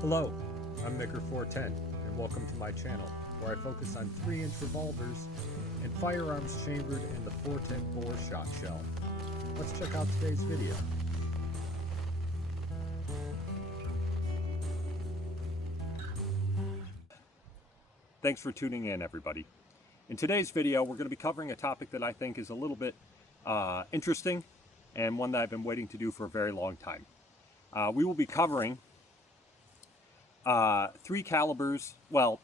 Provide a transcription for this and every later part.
Hello, I'm Micker410 and welcome to my channel where I focus on 3-inch revolvers and firearms chambered in the 410 bore shot shell. Let's check out today's video. Thanks for tuning in, everybody. In today's video, we're going to be covering a topic that I think is a little bit interesting and one that I've been waiting to do for a very long time. We will be covering 3 calibers. Well,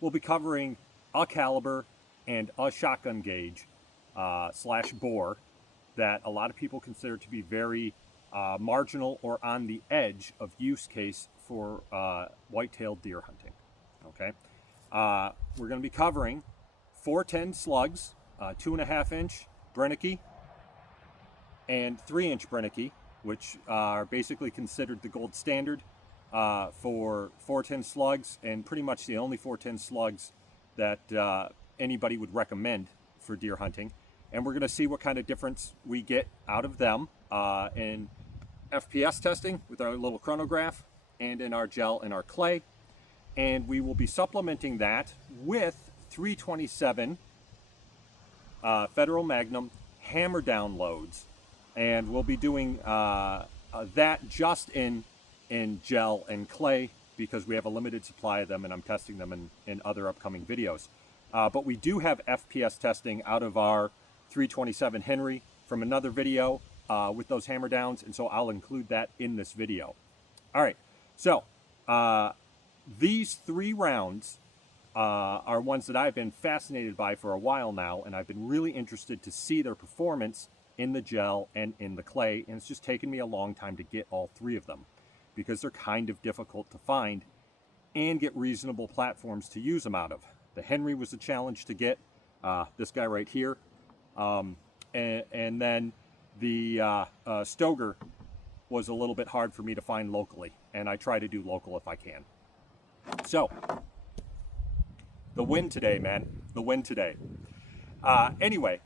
we'll be covering a caliber and a shotgun gauge slash bore that a lot of people consider to be very marginal or on the edge of use case for white-tailed deer hunting. Okay, we're going to be covering 410 slugs, 2.5-inch Brenneke, and 3-inch Brenneke, which are basically considered the gold standard for 410 slugs, and pretty much the only 410 slugs that anybody would recommend for deer hunting. And we're going to see what kind of difference we get out of them in FPS testing with our little chronograph, and in our gel and our clay. And we will be supplementing that with 327 Federal Magnum Hammer Down loads. And we'll be doing that just in gel and clay because we have a limited supply of them and I'm testing them in other upcoming videos. But we do have FPS testing out of our 327 Henry from another video with those hammer downs, and so I'll include that in this video. All right, so these 3 rounds are ones that I've been fascinated by for a while now, and I've been really interested to see their performance in the gel and in the clay, and it's just taken me a long time to get all 3 of them because they're kind of difficult to find and get reasonable platforms to use them out of. The Henry was a challenge to get, this guy right here, and then the Stoger was a little bit hard for me to find locally, and I try to do local if I can. So, the win today, man, the win today. Anyway,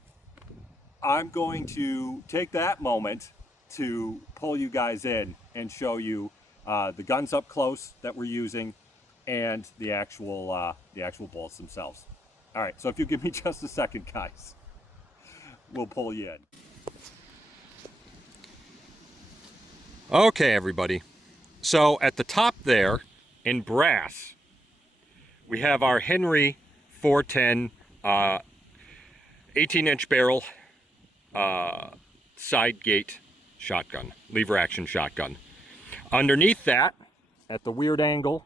I'm going to take that moment to pull you guys in and show you the guns up close that we're using and the actual bullets themselves. All right, so if you give me just a second, guys, we'll pull you in. Okay, everybody. So at the top there in brass, we have our Henry 410 18-inch barrel side gate shotgun, lever action shotgun. Underneath that, at the weird angle,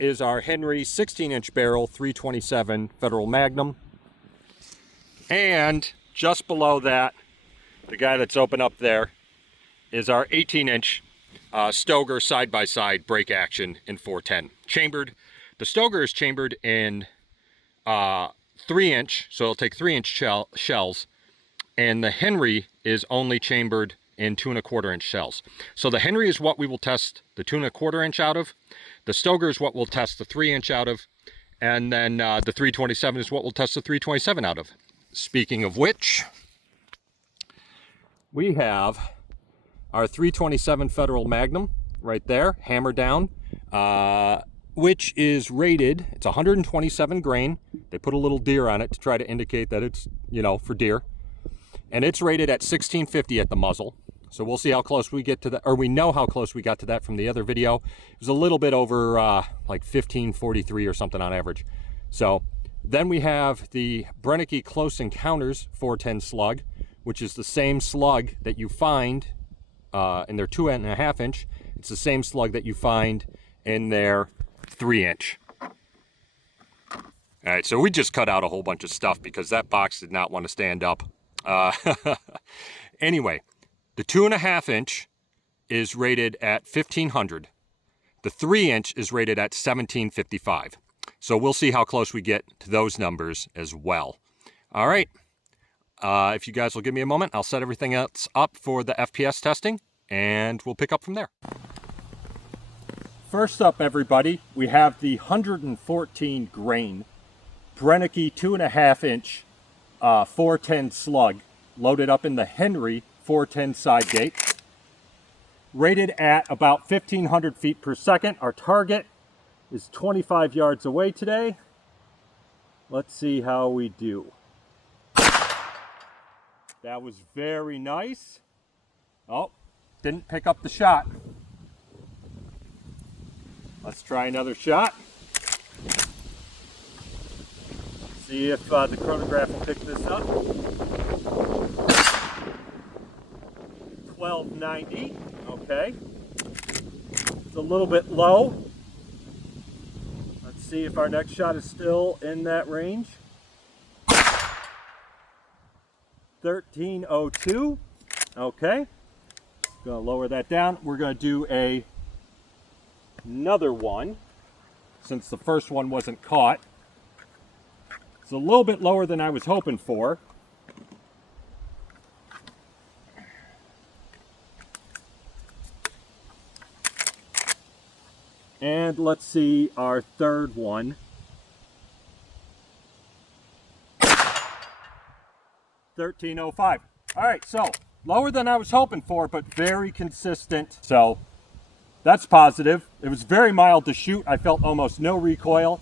is our Henry 16-inch barrel 327 Federal Magnum. And just below that, the guy that's open up there, is our 18-inch Stoger side-by-side break action in 410. Chambered, the Stoger is chambered in 3-inch, so it'll take 3-inch shells, and the Henry is only chambered in 2.25-inch shells. So the Henry is what we will test the 2.25-inch out of, the Stoger is what we'll test the 3-inch out of, and then the 327 is what we'll test the 327 out of. Speaking of which, we have our 327 Federal Magnum right there, hammer down, which is rated, it's 127 grain. They put a little deer on it to try to indicate that it's, you know, for deer. And it's rated at 1650 at the muzzle. So we'll see how close we get to that, or we know how close we got to that from the other video. It was a little bit over like 1543 or something on average. So then we have the Brenneke Close Encounters 410 slug, which is the same slug that you find in their 2.5-inch. It's the same slug that you find in their 3-inch. All right, so we just cut out a whole bunch of stuff because that box did not want to stand up. Anyway, the 2.5-inch is rated at 1500. The 3-inch is rated at 1755. So we'll see how close we get to those numbers as well. All right. If you guys will give me a moment, I'll set everything else up for the FPS testing, and we'll pick up from there. First up, everybody, we have the 114 grain Brenneke 2.5-inch 410 slug loaded up in the Henry 410 side gate. rated at about 1,500 feet per second. Our target is 25 yards away today. Let's see how we do. That was very nice. Oh, didn't pick up the shot. Let's try another shot. See if the chronograph will pick this up. 1290. Okay. It's a little bit low. Let's see if our next shot is still in that range. 1302. Okay. Gonna lower that down. We're gonna do another one since the first one wasn't caught. It's a little bit lower than I was hoping for. And let's see our third one. 1305. All right, so lower than I was hoping for, but very consistent. So that's positive. It was very mild to shoot. I felt almost no recoil.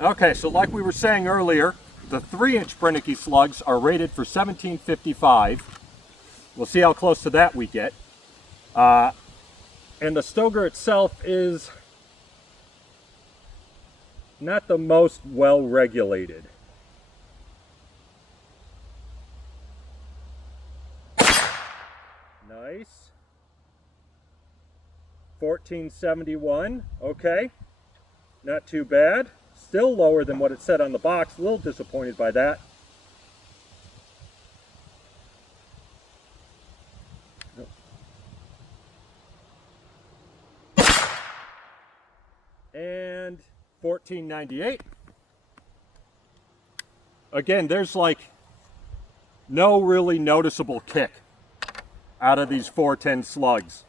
Okay, so like we were saying earlier, the 3-inch Brenneke Slugs are rated for 1755. We'll see how close to that we get. And the Stoger itself is not the most well regulated. Nice. 1471. Okay. Not too bad. Still lower than what it said on the box. A little disappointed by that. And 1498. Again, there's like no really noticeable kick out of these 410 slugs,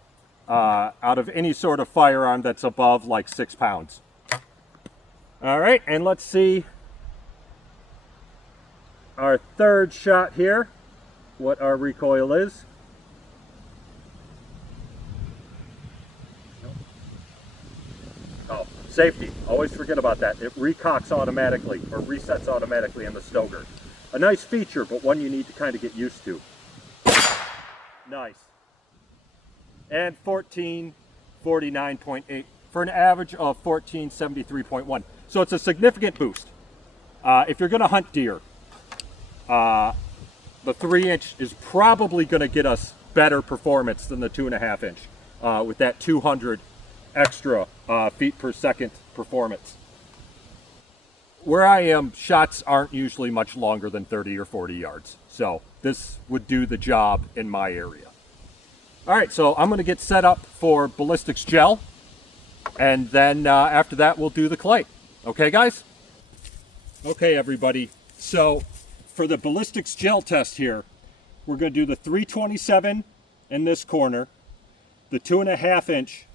out of any sort of firearm that's above like 6 pounds. All right, and let's see our third shot here, what our recoil is. Oh, safety. Always forget about that. It recocks automatically or resets automatically in the Stoger. A nice feature, but one you need to kind of get used to. Nice. And 1449.8 for an average of 1473.1. So it's a significant boost. If you're going to hunt deer, the 3-inch is probably going to get us better performance than the 2.5-inch with that 200 extra feet per second performance. Where I am, shots aren't usually much longer than 30 or 40 yards. So this would do the job in my area. All right, so I'm going to get set up for ballistics gel. And then after that, we'll do the clay. Okay, guys? Okay, everybody. So for the ballistics gel test here, we're going to do the 327 in this corner, the 2.5-inch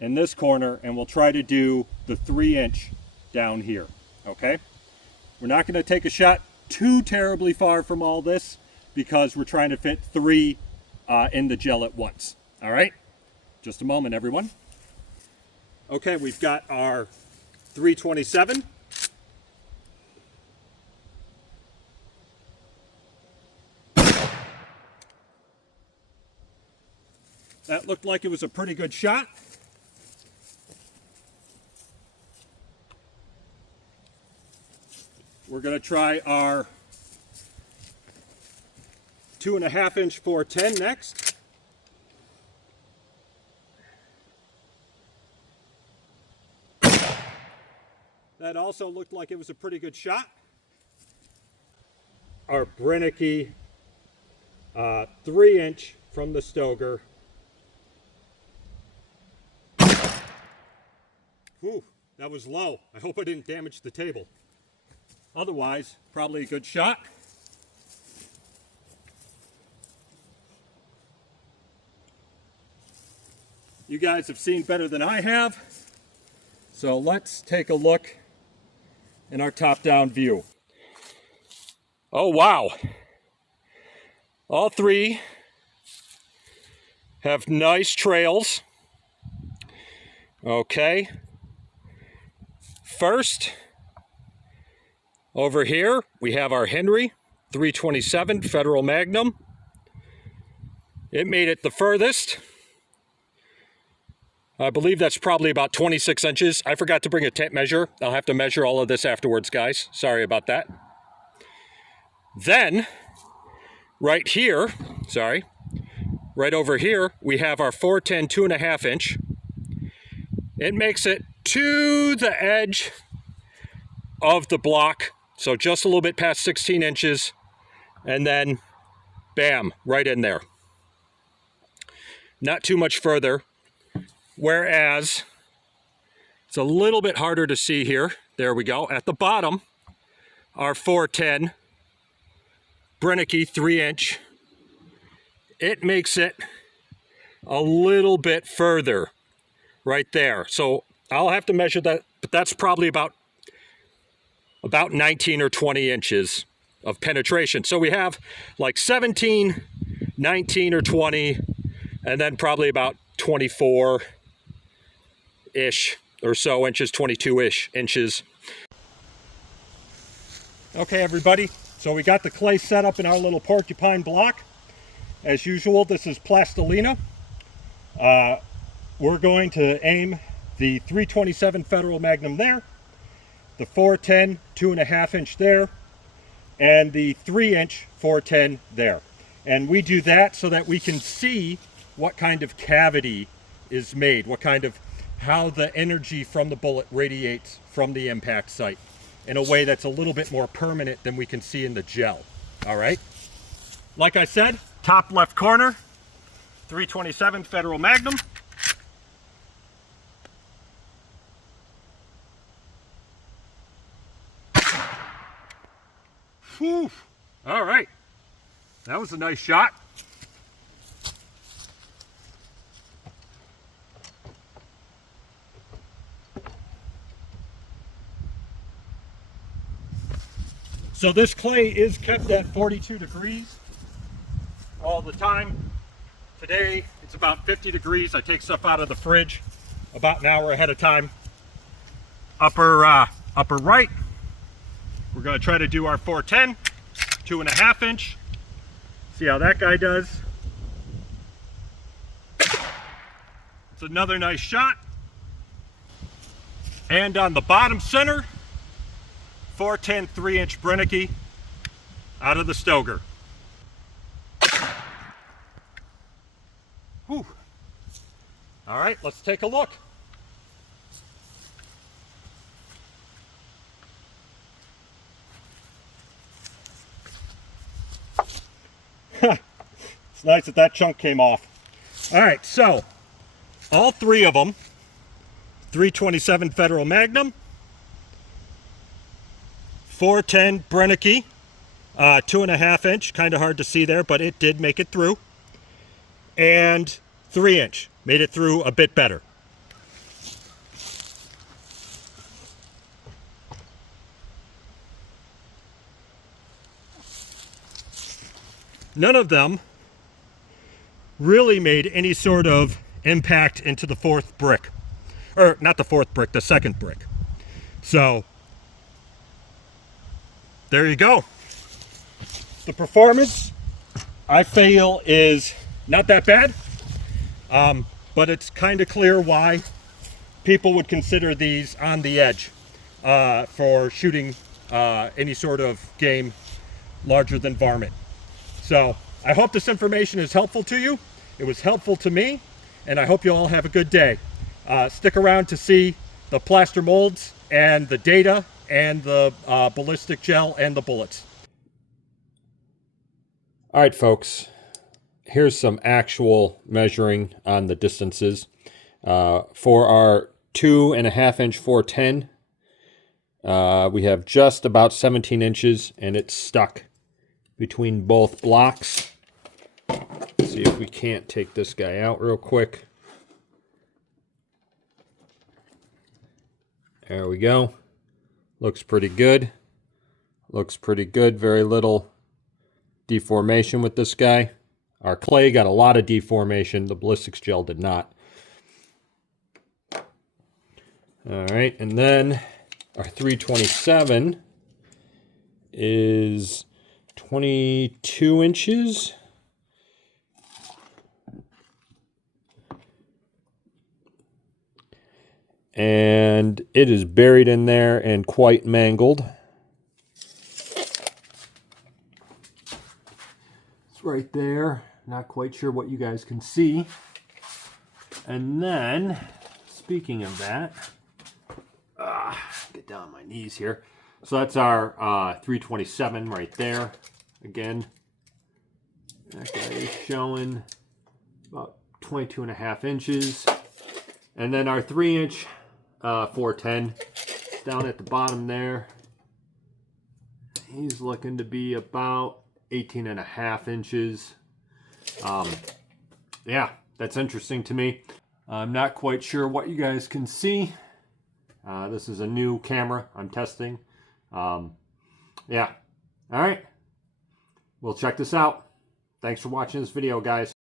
in this corner, and we'll try to do the 3-inch down here. Okay? We're not going to take a shot too terribly far from all this because we're trying to fit 3 in the gel at once. All right? Just a moment, everyone. Okay, we've got our 327. That looked like it was a pretty good shot. We're going to try our 2.5-inch 410 next. That also looked like it was a pretty good shot. Our Brenneke 3-inch from the Stoger. Whew, that was low. I hope I didn't damage the table. Otherwise, probably a good shot. You guys have seen better than I have. So let's take a look in our top-down view. Oh, wow. All 3 have nice trails. Okay. First, over here, we have our Henry 327 Federal Magnum. It made it the furthest. I believe that's probably about 26 inches. I forgot to bring a tape measure. I'll have to measure all of this afterwards, guys. Sorry about that. Then, right here, right over here, we have our 410 2.5 inch. It makes it to the edge of the block, so just a little bit past 16 inches, and then, bam, right in there. Not too much further. Whereas, it's a little bit harder to see here. There we go. At the bottom, our 410 Brenneke 3-inch. It makes it a little bit further right there. So I'll have to measure that, but that's probably about 19 or 20 inches of penetration. So we have like 17, 19 or 20, and then probably about 24 ish or so inches, 22-ish inches. Okay, everybody, so we got the clay set up in our little porcupine block. As usual, this is plastilina. We're going to aim the 327 Federal Magnum there, the 410 2.5 inch there, and the 3-inch 410 there. And we do that so that we can see what kind of cavity is made, how the energy from the bullet radiates from the impact site in a way that's a little bit more permanent than we can see in the gel. All right. Like I said, top left corner, 327 Federal Magnum. Whew. All right. That was a nice shot. So this clay is kept at 42 degrees all the time. Today it's about 50 degrees. I take stuff out of the fridge about an hour ahead of time. Upper right, we're going to try to do our 410 2.5 inch. See how that guy does. It's another nice shot. And on the bottom center, 410 3-inch Brenneke out of the Stoger. Whew. All right, let's take a look. It's nice that chunk came off. All right, so all three of them, 327 Federal Magnum, 410 Brenneke, 2.5 inch, kind of hard to see there, but it did make it through. And 3-inch, made it through a bit better. None of them really made any sort of impact into the fourth brick. Or not the fourth brick, the second brick. So there you go. The performance, I feel, is not that bad, but it's kind of clear why people would consider these on the edge for shooting any sort of game larger than varmint. So I hope this information is helpful to you. It was helpful to me, and I hope you all have a good day. Stick around to see the plaster molds and the data and the ballistic gel and the bullets. All right, folks, here's some actual measuring on the distances. For our 2.5 inch 410, we have just about 17 inches, and it's stuck between both blocks. Let's see if we can't take this guy out real quick. There we go. Looks pretty good. Looks pretty good. Very little deformation with this guy. Our clay got a lot of deformation. The ballistics gel did not. All right, and then our 327 is 22 inches. And it is buried in there and quite mangled. It's right there. Not quite sure what you guys can see. And then, speaking of that, get down on my knees here. So that's our 327 right there. Again, that guy is showing about 22.5 inches. And then our 3-inch 410 down at the bottom there. He's looking to be about 18.5 inches. Yeah, that's interesting to me. I'm not quite sure what you guys can see. This is a new camera I'm testing. Yeah. All right. We'll check this out. Thanks for watching this video, guys.